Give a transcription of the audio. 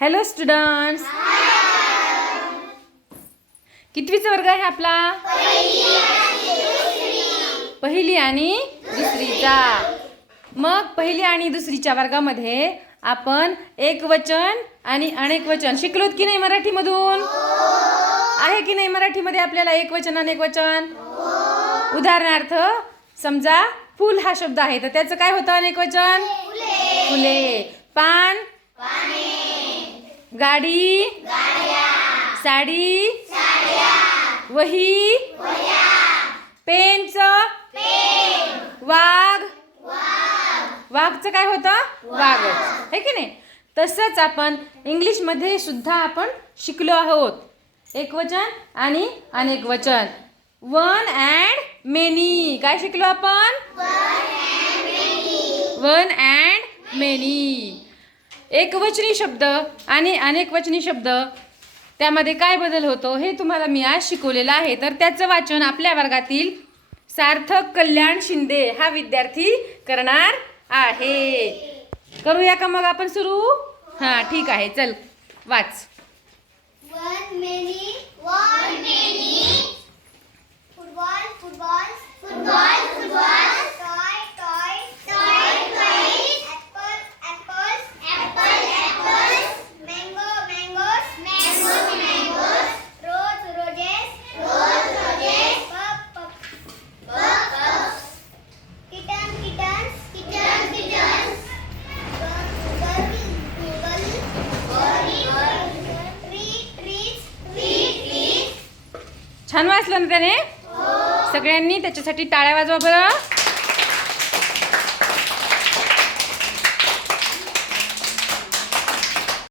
Hello students, कितवीचा वर्ग आहे आपला? पहिली आणि दुसरीचा. मग पहिली आणि दुसरीच्या वर्गामध्ये आपण एकवचन आणि अनेक वचन शिकलोत की नाही? मराठीमधून आहे की नाही? मराठीमध्ये आपल्याला एकवचन अनेक वचन. उदाहरणार्थ समजा फूल हा शब्द आहे तर त्याचं काय होतं? अनेक वचन फुले. पान गाडी साडी वही पेनचं वाघ वाघचं काय होतं? वाघच है की नाही? तसंच आपण इंग्लिशमध्ये सुद्धा आपण शिकलो आहोत एकवचन आणि अनेक वचन. One and many. काय शिकलो आपण? One and many. एकवचनी शब्द आणि अनेकवचनी शब्द त्यामध्ये काय बदल होतो हे तुम्हाला मी आज शिकवलेलं आहे. तर त्याचं वाचन आपल्या वर्गातील सार्थक कल्याण शिंदे हा विद्यार्थी करणार आहे. करूया का मग आपण सुरू? हां ठीक आहे, चल वाच. One many, one many. Football, football, football, football. Toy, toy, toy, toys. Apple, apples, apple, apples. Mango, mangoes, mangoes, mangoes. Rose, roses, rose, roses. Pup, pup, pup, pups. Kitten, kittens, kittens, kittens. Girl, girl, छान वाचलं ना त्याने? सगळ्यांनी त्याच्यासाठी टाळ्या वाजवा बरं.